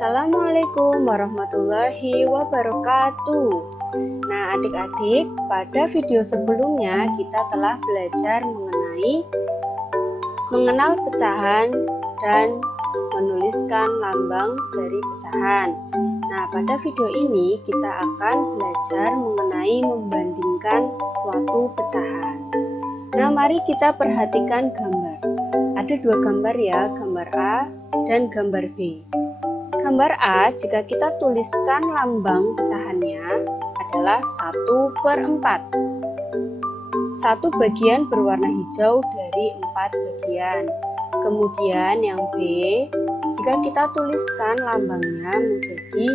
Assalamualaikum warahmatullahi wabarakatuh. Nah, adik-adik, pada video sebelumnya kita telah belajar mengenal pecahan dan menuliskan lambang dari pecahan. Nah, pada video ini kita akan belajar mengenai membandingkan suatu pecahan. Nah, mari kita perhatikan gambar. Ada dua gambar ya, gambar A dan gambar B. Gambar A, jika kita tuliskan lambang pecahannya adalah 1/4. Satu bagian berwarna hijau dari 4 bagian. Kemudian yang B, jika kita tuliskan lambangnya menjadi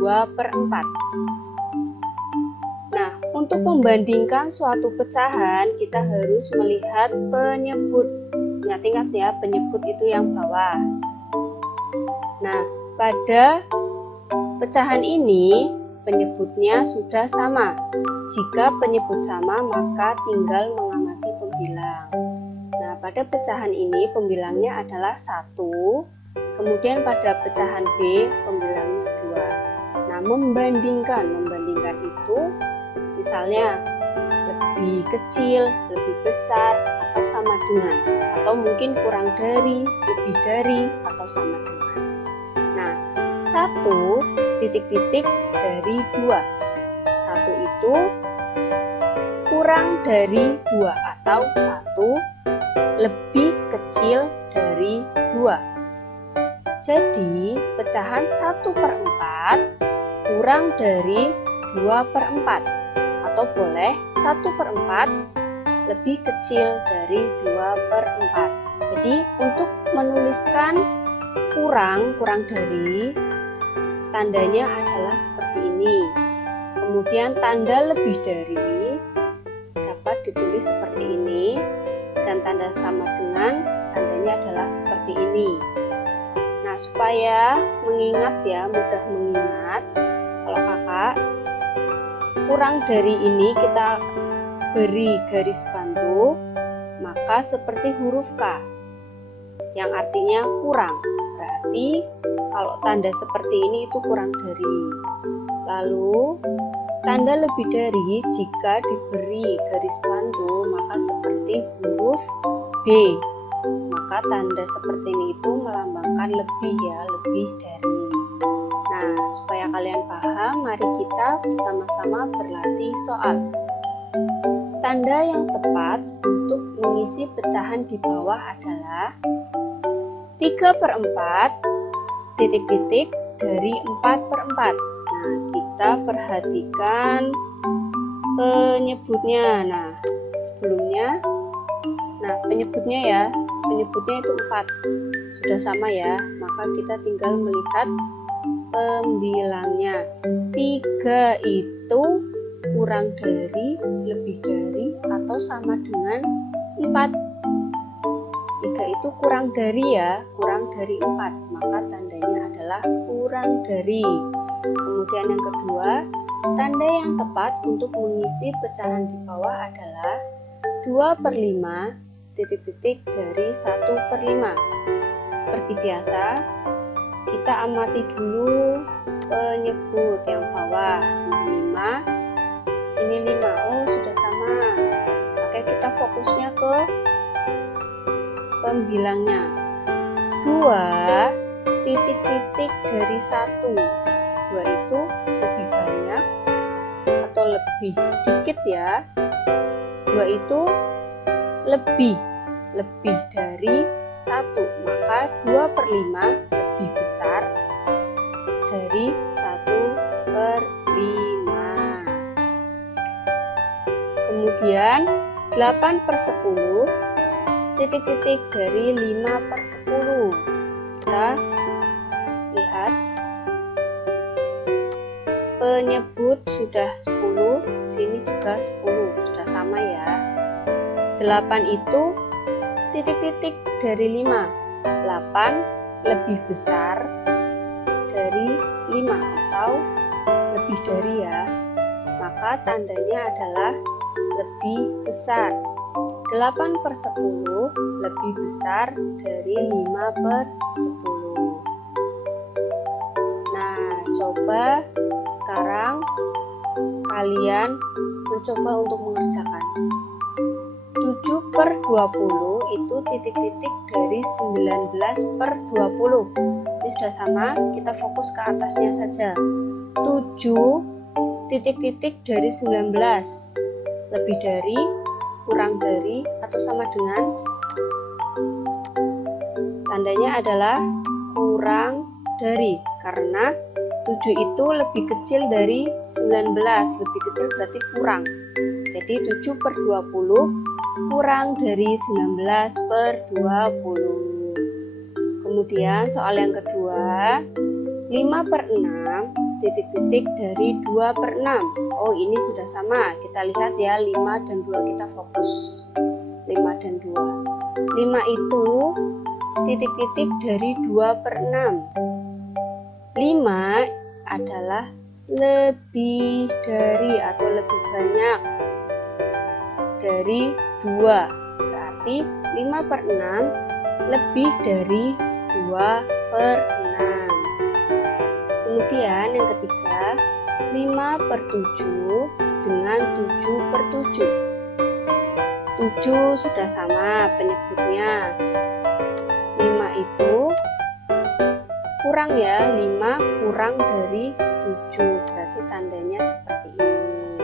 2/4. Nah, untuk membandingkan suatu pecahan, kita harus melihat penyebut. Ingat-ingat ya, penyebut itu yang bawah. Nah, pada pecahan ini penyebutnya sudah sama. Jika penyebut sama, maka tinggal mengamati pembilang. Nah, pada pecahan ini pembilangnya adalah 1, kemudian pada pecahan B pembilangnya 2. Nah, membandingkan itu misalnya lebih kecil, lebih besar, atau sama dengan, atau mungkin kurang dari, lebih dari, atau sama dengan. Nah, 1 titik-titik dari 2. 1 itu kurang dari 2 atau 1 lebih kecil dari 2. Jadi, pecahan 1/4 kurang dari 2/4, atau boleh 1/4 lebih kecil dari 2/4. Jadi, untuk menuliskan kurang dari, tandanya adalah seperti ini. Kemudian tanda lebih dari dapat ditulis seperti ini, dan tanda sama dengan tandanya adalah seperti ini. Nah, supaya mengingat ya, mudah mengingat, kalau kakak kurang dari ini kita beri garis bantu, maka seperti huruf K yang artinya kurang. Berarti kalau tanda seperti ini itu kurang dari. Lalu tanda lebih dari jika diberi garis bantu maka seperti huruf B. Maka tanda seperti ini itu melambangkan lebih ya, lebih dari. Nah, supaya kalian paham, mari kita bersama-sama berlatih soal. Tanda yang tepat untuk mengisi pecahan di bawah adalah 3/4 titik-titik dari 4/4. Nah, kita perhatikan penyebutnya. Nah, sebelumnya, penyebutnya itu 4. Sudah sama ya, maka kita tinggal melihat pembilangnya. 3 itu kurang dari, lebih dari, atau sama dengan 4. 3 itu kurang dari ya, kurang dari 4, maka tandanya adalah kurang dari. Kemudian yang kedua, tanda yang tepat untuk mengisi pecahan di bawah adalah 2/5 titik-titik dari 1/5. Seperti biasa, kita amati dulu penyebut yang bawah. 5, sini 5, oh sudah sama. Oke, kita fokusnya ke pembilangnya. 2 titik-titik dari 1. 2 itu lebih banyak atau lebih sedikit ya. 2 itu lebih dari 1, maka 2/5 lebih besar dari 1/5. Kemudian 8/10 titik-titik dari 5/10. Kita lihat penyebut sudah 10, sini juga 10, sudah sama ya. 8 itu titik-titik dari 5. 8 lebih besar dari 5 atau lebih dari ya. Maka tandanya adalah lebih besar. 8/10 lebih besar dari 5/10. Coba sekarang kalian mencoba untuk mengerjakan. 7/20 itu titik-titik dari 19/20. Ini sudah sama, kita fokus ke atasnya saja. 7 titik-titik dari 19. Lebih dari, kurang dari, atau sama dengan? Tandanya adalah kurang dari, karena 7 itu lebih kecil dari 19. Lebih kecil berarti kurang. Jadi 7/20 kurang dari 19/20. Kemudian soal yang kedua, 5/6 titik-titik dari 2/6. Oh, ini sudah sama, kita lihat ya, 5 dan 2 kita fokus. 5 dan 2. 5 itu titik-titik dari 2/6. 5 adalah lebih dari atau lebih banyak dari 2. Berarti 5/6 lebih dari 2/6. Kemudian yang ketiga, 5/7 dengan 7/7. 7 sudah sama penyebutnya. 5 itu kurang ya, 5 kurang dari 7. Berarti tandanya seperti ini.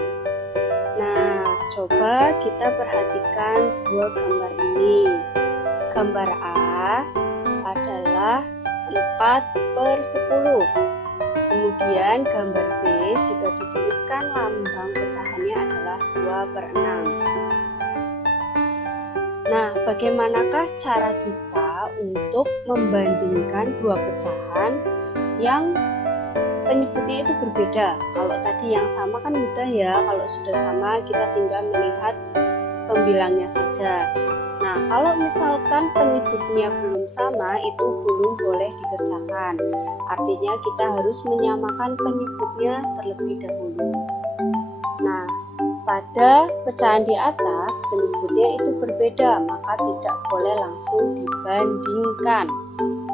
Nah, coba kita perhatikan dua gambar ini. Gambar A adalah 4/10. Kemudian gambar B jika dituliskan lambang pecahannya adalah 2/6. Nah, bagaimanakah cara kita untuk membandingkan dua pecahan yang penyebutnya itu berbeda? Kalau tadi yang sama kan mudah ya, kalau sudah sama kita tinggal melihat pembilangnya saja. Nah, kalau misalkan penyebutnya belum sama, itu belum boleh dikerjakan. Artinya kita harus menyamakan penyebutnya terlebih dahulu. Nah, pada pecahan di atas penyebutnya itu berbeda, maka tidak boleh langsung dibandingkan.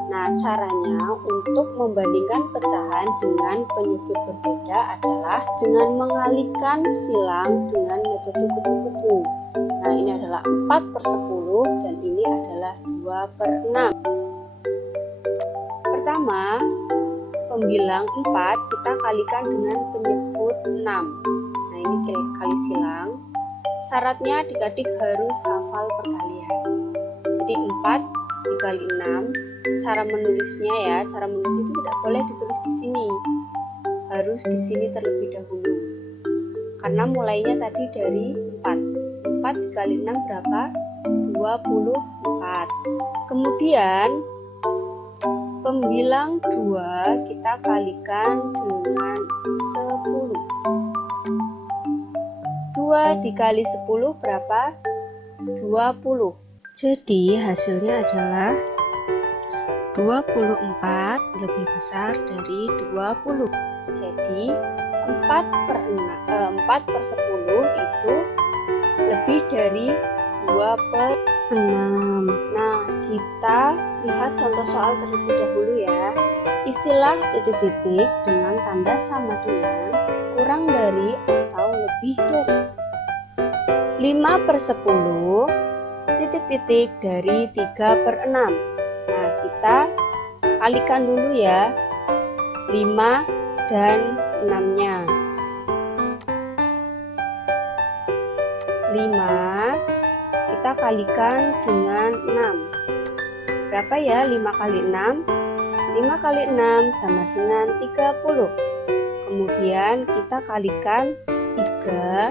Nah, caranya untuk membandingkan pecahan dengan penyebut berbeda adalah dengan mengalihkan silang dengan metode kupu-kupu. Nah, ini adalah 4/10 dan ini adalah 2/6. Pertama, pembilang 4 kita kalikan dengan penyebut 6. Nah, ini kali silang. Syaratnya adik-adik harus hafal perkalian. Jadi 4 dikali 6. Cara menulisnya ya, cara menulis itu tidak boleh ditulis di sini. Harus di sini terlebih dahulu. Karena mulainya tadi dari 4. 4 dikali 6 berapa? 24. Kemudian pembilang 2 kita kalikan dengan 10. 2 dikali 10 berapa? 20. Jadi hasilnya adalah 24 lebih besar dari 20. Jadi 4/10 itu lebih dari 2/6. Nah, kita lihat contoh soal terlebih dahulu ya. Isilah titik-titik dengan tanda sama dengan, kurang dari, atau lebih dari. 5/10 titik-titik dari 3/6. Nah, kita kalikan dulu ya 5 dan 6-nya. 5 kita kalikan dengan 6. Berapa ya 5 kali 6? 5 kali 6 sama dengan 30. Kemudian kita kalikan 3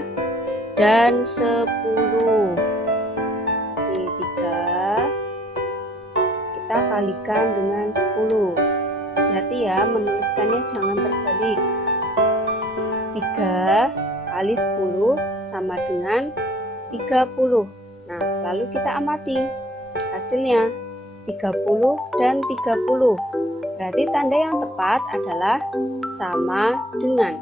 dan 10. Ini 3 kita kalikan dengan 10. Hati ya, menuliskannya jangan terbalik. 3 kali 10 sama dengan 30. Nah, lalu kita amati hasilnya 30 dan 30. Berarti tanda yang tepat adalah sama dengan.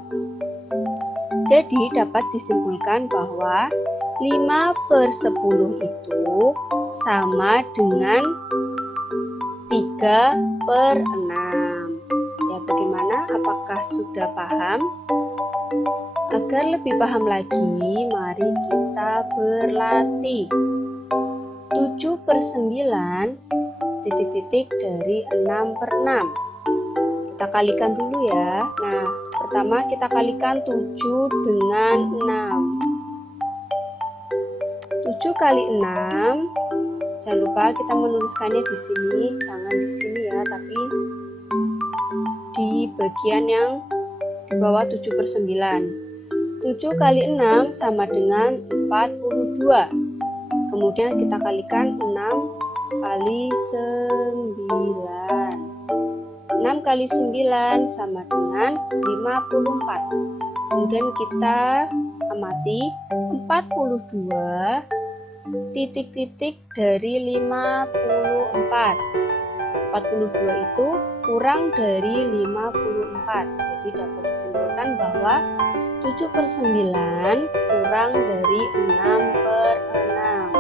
Jadi dapat disimpulkan bahwa 5/10 itu sama dengan 3/6. Ya bagaimana? Apakah sudah paham? Agar lebih paham lagi, mari kita berlatih. 7/9 titik-titik dari 6/6. Kita kalikan dulu ya. Nah, pertama kita kalikan 7 dengan 6. 7 kali 6. Jangan lupa kita menuliskannya di sini, jangan di sini ya, tapi di bagian yang di bawah 7/9. 7 kali 6 sama dengan 42. Kemudian kita kalikan 6 kali 9. 6 kali 9 sama dengan 54. Kemudian kita amati 42 titik-titik dari 54. 42 itu kurang dari 54. Jadi dapat disimpulkan bahwa 7/9 kurang dari 6/6.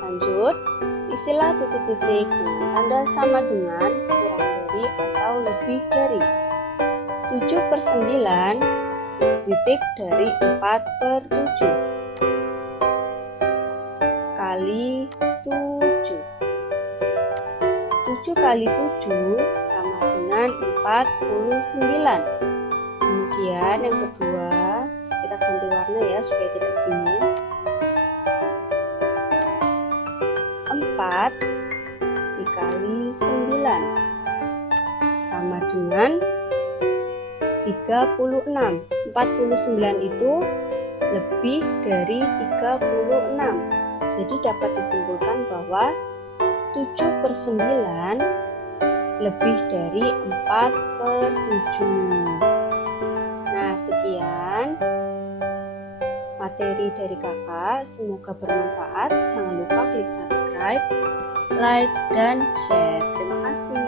Lanjut, isilah titik-titik dengan tanda sama dengan, kurang dari, atau lebih dari. 7/9 titik dari 4/7 kali 7. 7 kali 7 sama dengan 49. Kemudian yang kedua, kita ganti warna ya supaya tidak bingung. 4 dikali 9 sama dengan 36. 49 itu lebih dari 36. Jadi dapat disimpulkan bahwa 7/9 lebih dari 4/7. Nah, sekian materi dari kakak, semoga bermanfaat. Jangan lupa klik subscribe, like, dan share. Terima kasih.